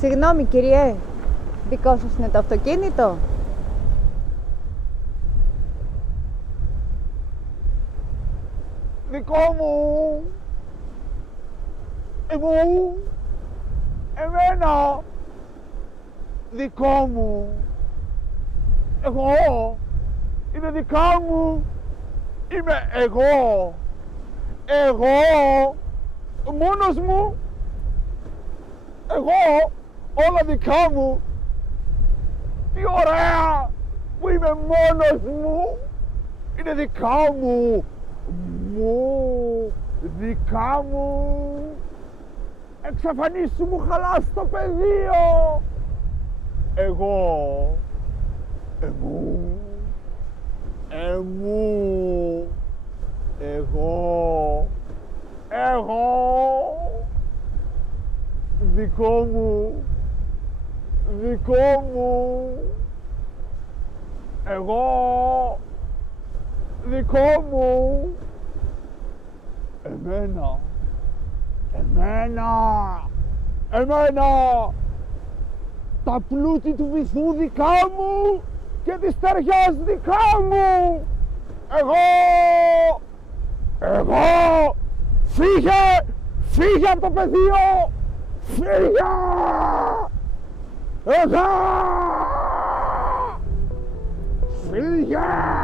Συγγνώμη κυριέ, δικό σας είναι το αυτοκίνητο? Δικό μου! Εμένα! Δικό μου! Εγώ! Είναι δικά μου! Είμαι εγώ! Εγώ! Μόνος μου! Εγώ! Όλα δικά μου! Τι ωραία! Που είμαι μόνος μου! Είναι δικά μου! Δικά μου! Εξαφανίσου μου, χαλάς το πεδίο! Εγώ! Εγώ! Δικό μου! Δικό μου! Εγώ! Δικό μου! Εμένα! Τα πλούτη του βυθού δικά μου και της στεριάς δικά μου! Εγώ! Φύγε από το πεδίο! Φύγε! Φύγε!